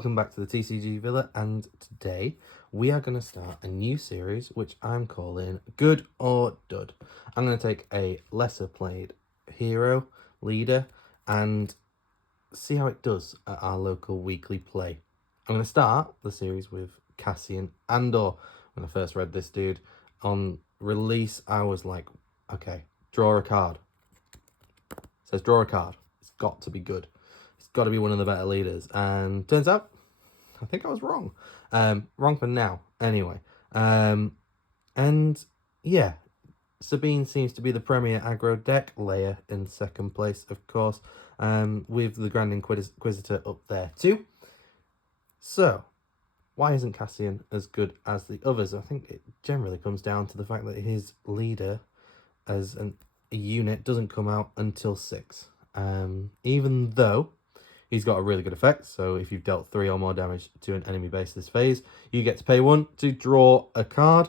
Welcome back to the TCG Villa, and today we are going to start a new series which I'm calling Good or Dud. I'm going to take a lesser played hero, leader, and see how it does at our local weekly play. I'm going to start the series with Cassian Andor. When I first read this dude on release, I was like, okay, draw a card. It says draw a card. It's got to be good. It's got to be one of the better leaders. And turns out, I think I was wrong. Wrong for now, anyway. And yeah, Sabine seems to be the premier aggro deck. Leia in second place, of course, with the Grand Inquisitor up there too. So, why isn't Cassian as good as the others? I think it generally comes down to the fact that his leader as a unit doesn't come out until 6. Even though he's got a really good effect, so if you've dealt 3 or more damage to an enemy base this phase, you get to pay 1 to draw a card,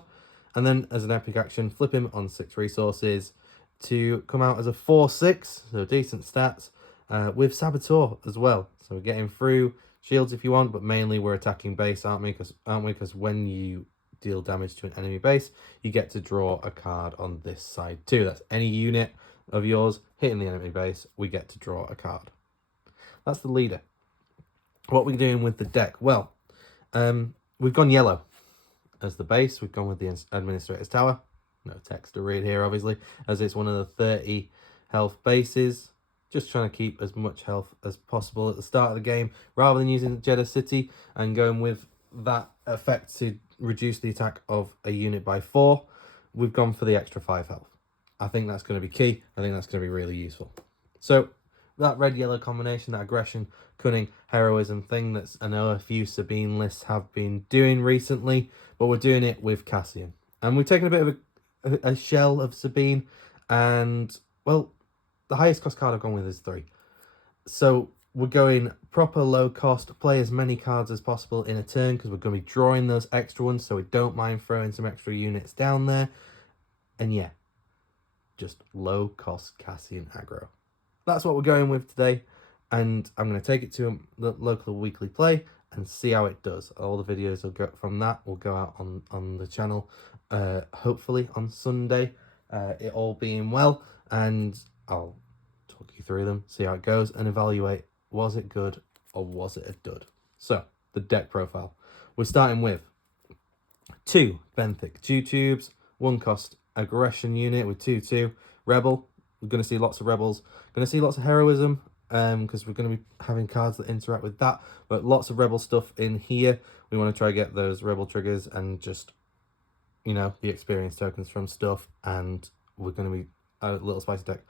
and then as an epic action, flip him on 6 resources to come out as a 4/6, so decent stats, with Saboteur as well. So we're getting through shields if you want, but mainly we're attacking base, aren't we? Because when you deal damage to an enemy base, you get to draw a card on this side too. That's any unit of yours hitting the enemy base, we get to draw a card. That's the leader. What we're doing with the deck? Well, we've gone yellow as the base. We've gone with the Administrator's Tower. No text to read here, obviously, as it's one of the 30 health bases. Just trying to keep as much health as possible at the start of the game, rather than using Jeddah City and going with that effect to reduce the attack of a unit by 4. We've gone for the extra 5 health. I think that's going to be key. I think that's going to be really useful. So that red-yellow combination, that aggression, cunning, heroism thing that I know a few Sabine lists have been doing recently, but we're doing it with Cassian. And we've taken a bit of a shell of Sabine, and, well, the highest cost card I've gone with is 3. So we're going proper low cost, play as many cards as possible in a turn, because we're going to be drawing those extra ones, so we don't mind throwing some extra units down there. And yeah, just low cost Cassian aggro. That's what we're going with today, and I'm going to take it to the local weekly play and see how it does. All the videos will go from that will go out on the channel, hopefully on Sunday, it all being well, and I'll talk you through them, see how it goes, and evaluate, was it good or was it a dud? So, the deck profile. We're starting with 2 Benthic 2 tubes, 1 cost aggression unit with 2/2, Rebel. We're going to see lots of rebels. Going to see lots of heroism, because we're going to be having cards that interact with that. But lots of rebel stuff in here. We want to try to get those rebel triggers and just, you know, the experience tokens from stuff. And we're going to be a little spicy deck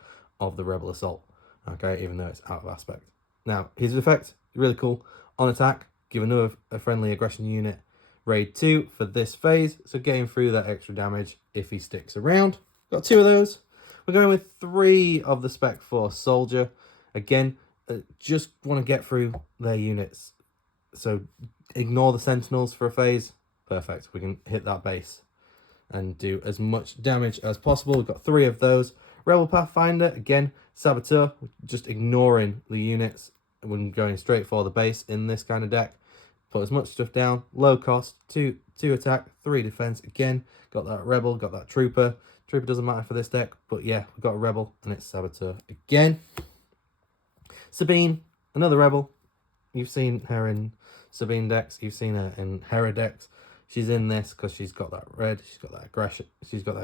of the rebel assault. Okay, even though it's out of aspect. Now, his effect, really cool. On attack, give another friendly aggression unit raid 2 for this phase. So getting through that extra damage if he sticks around. Got 2 of those. We're going with 3 of the Spec Force Soldier. Again, just want to get through their units. So ignore the Sentinels for a phase. Perfect. We can hit that base and do as much damage as possible. We've got 3 of those. Rebel Pathfinder, again, Saboteur. Just ignoring the units when going straight for the base in this kind of deck. Put as much stuff down. Low cost. 2 attack, 3 defense. Again, got that Rebel, got that Trooper. Trooper doesn't matter for this deck, but yeah, we've got a Rebel, and it's Saboteur again. Sabine, another Rebel. You've seen her in Sabine decks. You've seen her in Hera decks. She's in this because she's got that red. She's got that aggression. She's got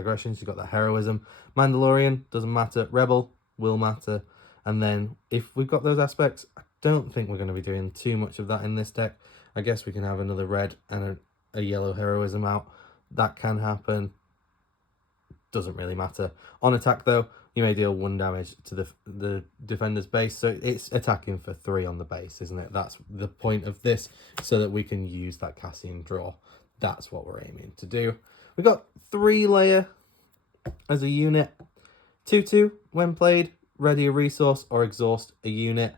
that heroism. Mandalorian, doesn't matter. Rebel will matter. And then if we've got those aspects, I don't think we're going to be doing too much of that in this deck. I guess we can have another red and a yellow heroism out. That can happen. Doesn't really matter. On attack, though, you may deal 1 damage to the defender's base, so it's attacking for 3 on the base, isn't it? That's the point of this, so that we can use that Cassian draw. That's what we're aiming to do. We've got 3 layer as a unit. 2/2, when played, ready a resource or exhaust a unit.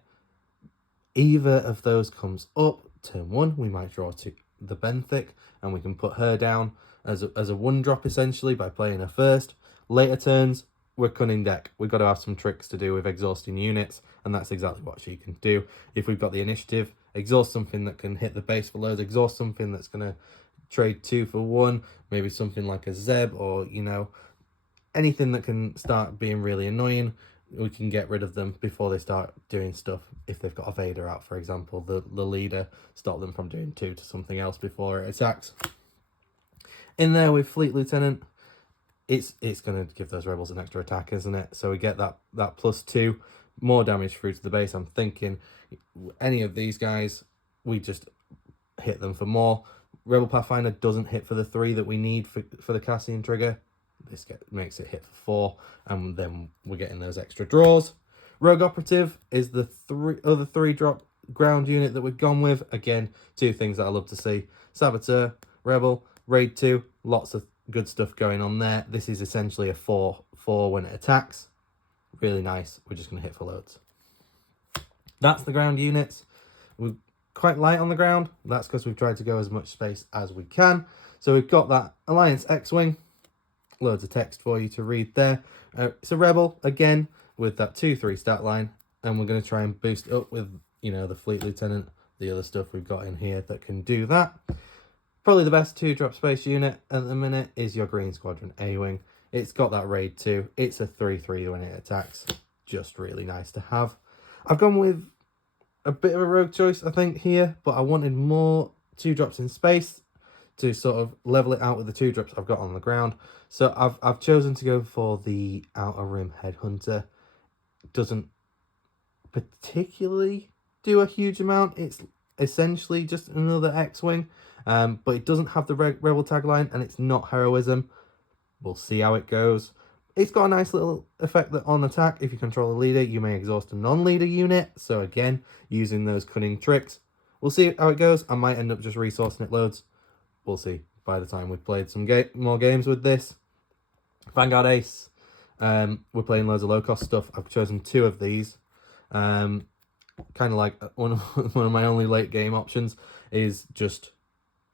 Either of those comes up, turn 1, we might draw to the Benthic, and we can put her down as a 1-drop, essentially, by playing her first. Later turns, we're Cunning deck. We've got to have some tricks to do with exhausting units, and that's exactly what she can do. If we've got the initiative exhaust something that can hit the base for loads, exhaust something that's going to trade 2 for 1, maybe something like a Zeb, or, you know, anything that can start being really annoying. We can get rid of them before they start doing stuff. If they've got a Vader out, for example, the leader, stop them from doing 2 to something else before it attacks. In there with Fleet Lieutenant, it's going to give those rebels an extra attack, isn't it? So we get that +2, more damage through to the base. I'm thinking any of these guys, we just hit them for more. Rebel Pathfinder doesn't hit for the 3 that we need for the Cassian trigger. This makes it hit for 4, and then we're getting those extra draws. Rogue Operative is the other 3-drop ground unit that we've gone with. Again, 2 things that I love to see. Saboteur, Rebel, Raid 2, lots of good stuff going on there. This is essentially a 4/4 when it attacks. Really nice. We're just going to hit for loads. That's the ground units. We're quite light on the ground. That's because we've tried to go as much space as we can. So we've got that Alliance X-Wing. Loads of text for you to read there. It's a Rebel, again, with that 2/3 stat line. And we're going to try and boost it up with, you know, the Fleet Lieutenant, the other stuff we've got in here that can do that. Probably the best 2-drop space unit at the minute is your Green Squadron A-Wing. It's got that Raid 2. It's a 3/3 when it attacks. Just really nice to have. I've gone with a bit of a rogue choice, I think, here. But I wanted more 2-drops in space to sort of level it out with the 2-drops I've got on the ground. So I've chosen to go for the Outer Rim Headhunter. Doesn't particularly do a huge amount. It's essentially just another X-Wing. But it doesn't have the Rebel tagline, and it's not heroism. We'll see how it goes. It's got a nice little effect that on attack, if you control a leader, you may exhaust a non-leader unit. So again, using those cunning tricks. We'll see how it goes. I might end up just resourcing it loads. We'll see by the time we've played some more games with this. Vanguard Ace. We're playing loads of low-cost stuff. I've chosen 2 of these. Kind of like one of my only late game options is just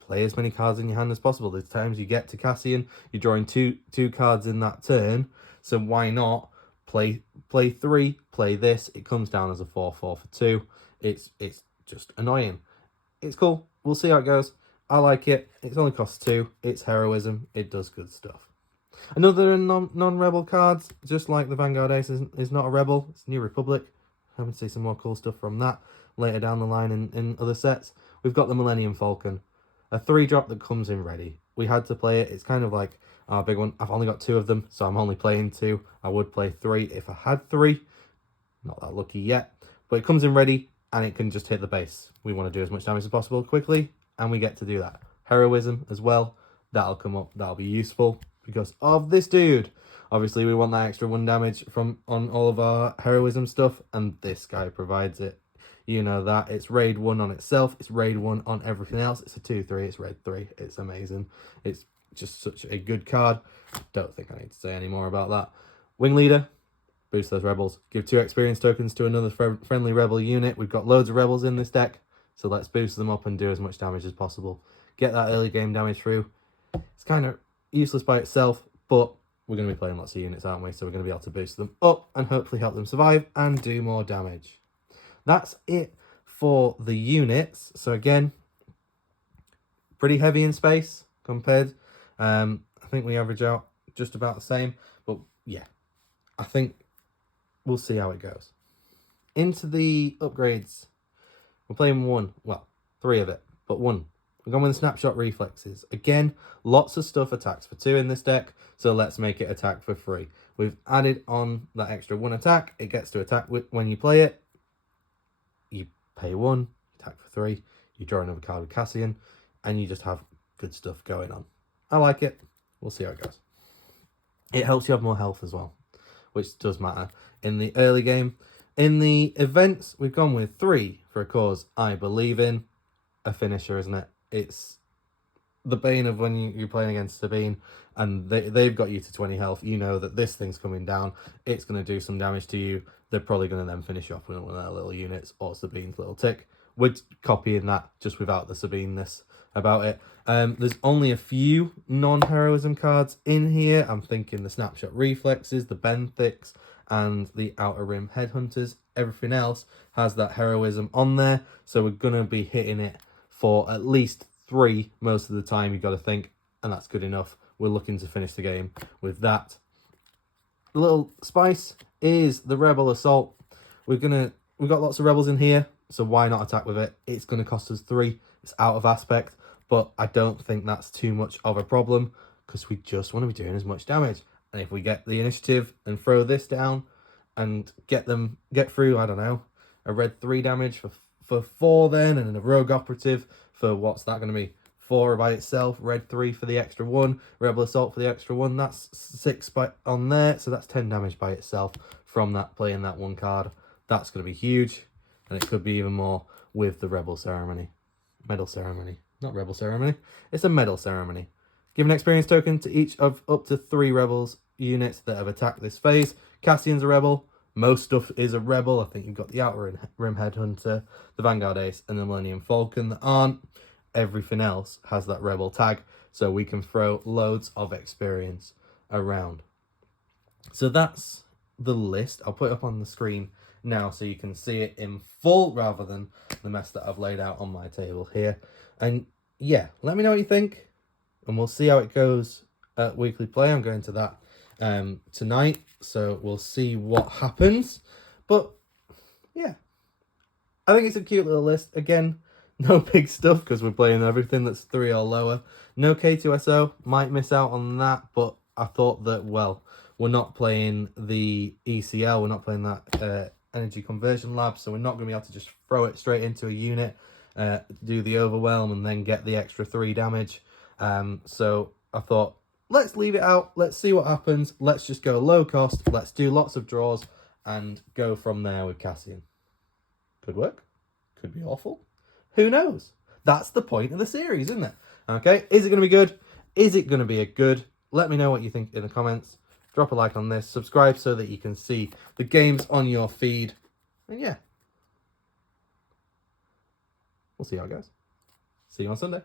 play as many cards in your hand as possible. There's times you get to Cassian, you're drawing two cards in that turn, so why not play 3, play this. It comes down as a 4/4 for 2. It's just annoying. It's cool. We'll see how it goes. I like it. It only costs 2. It's heroism. It does good stuff. Another non-rebel cards, just like the Vanguard Ace, is not a rebel. It's New Republic. Hoping to see some more cool stuff from that later down the line in other sets. We've got the Millennium Falcon. A 3-drop that comes in ready. We had to play it. It's kind of like our big one. I've only got 2 of them, so I'm only playing 2. I would play 3 if I had 3. Not that lucky yet. But it comes in ready, and it can just hit the base. We want to do as much damage as possible quickly, and we get to do that. Heroism as well. That'll come up. That'll be useful because of this dude. Obviously, we want that extra 1 damage on all of our heroism stuff, and this guy provides it. You know that. It's raid 1 on itself. It's raid 1 on everything else. It's a 2/3. It's raid 3. It's amazing. It's just such a good card. Don't think I need to say any more about that. Wing Leader. Boost those rebels. Give 2 experience tokens to another friendly rebel unit. We've got loads of rebels in this deck. So let's boost them up and do as much damage as possible. Get that early game damage through. It's kind of useless by itself, but we're going to be playing lots of units, aren't we? So we're going to be able to boost them up and hopefully help them survive and do more damage. That's it for the units. So again, pretty heavy in space compared. I think we average out just about the same. But yeah, I think we'll see how it goes. Into the upgrades. We're playing 3 of it, but 1. We're going with the Snapshot Reflexes. Again, lots of stuff attacks for 2 in this deck, so let's make it attack for 3. We've added on that extra 1 attack. It gets to attack when you play it. You pay 1, attack for 3, you draw another card with Cassian, and you just have good stuff going on. I like it. We'll see how it goes. It helps you have more health as well, which does matter in the early game. In the events, we've gone with 3 for a cause I believe in. A finisher, isn't it? It's the bane of when you're playing against Sabine and they've got you to 20 health. You know that this thing's coming down. It's going to do some damage to you. They're probably going to then finish off with one of their little units or Sabine's little tick. We're copying that just without the Sabine-ness about it. There's only a few non-heroism cards in here. I'm thinking the Snapshot Reflexes, the Benthicks, and the Outer Rim Headhunters. Everything else has that heroism on there, so we're going to be hitting it for at least 3 most of the time, you've got to think, and that's good enough. We're looking to finish the game with that. The little spice is the Rebel Assault. We've got lots of rebels in here, so why not attack with it? It's going to cost us 3. It's out of aspect, but I don't think that's too much of a problem because we just want to be doing as much damage. And if we get the initiative and throw this down and get through, I don't know, a red 3 damage for 4 then, and then a rogue operative for what's that going to be? 4 by itself, red 3 for the extra 1, Rebel Assault for the extra 1, that's 6 on there, so that's 10 damage by itself from that playing that 1 card. That's going to be huge, and it could be even more with the Rebel Ceremony. Medal Ceremony, not Rebel Ceremony, it's a Medal Ceremony. Give an experience token to each of up to 3 Rebels units that have attacked this phase. Cassian's a Rebel, most stuff is a Rebel. I think you've got the Outer Rim Headhunter, the Vanguard Ace, and the Millennium Falcon that aren't. Everything else has that Rebel tag, so we can throw loads of experience around. So that's the list. I'll put it up on the screen now so you can see it in full rather than the mess that I've laid out on my table here. And yeah, let me know what you think, and we'll see how it goes at weekly play. I'm going to that tonight, so we'll see what happens. But yeah, I think it's a cute little list. Again, no big stuff because we're playing everything that's 3 or lower. No K2SO, might miss out on that, but I thought that, well, we're not playing the ECL, we're not playing that Energy Conversion Lab, so we're not going to be able to just throw it straight into a unit, do the overwhelm, and then get the extra 3 damage. So I thought, let's leave it out, let's see what happens, let's just go low cost, let's do lots of draws, and go from there with Cassian. Could work, could be awful. Who knows? That's the point of the series, isn't it? Okay, is it going to be good? Is it going to be a good? Let me know what you think in the comments. Drop a like on this. Subscribe so that you can see the games on your feed. And yeah, we'll see how it goes. See you on Sunday.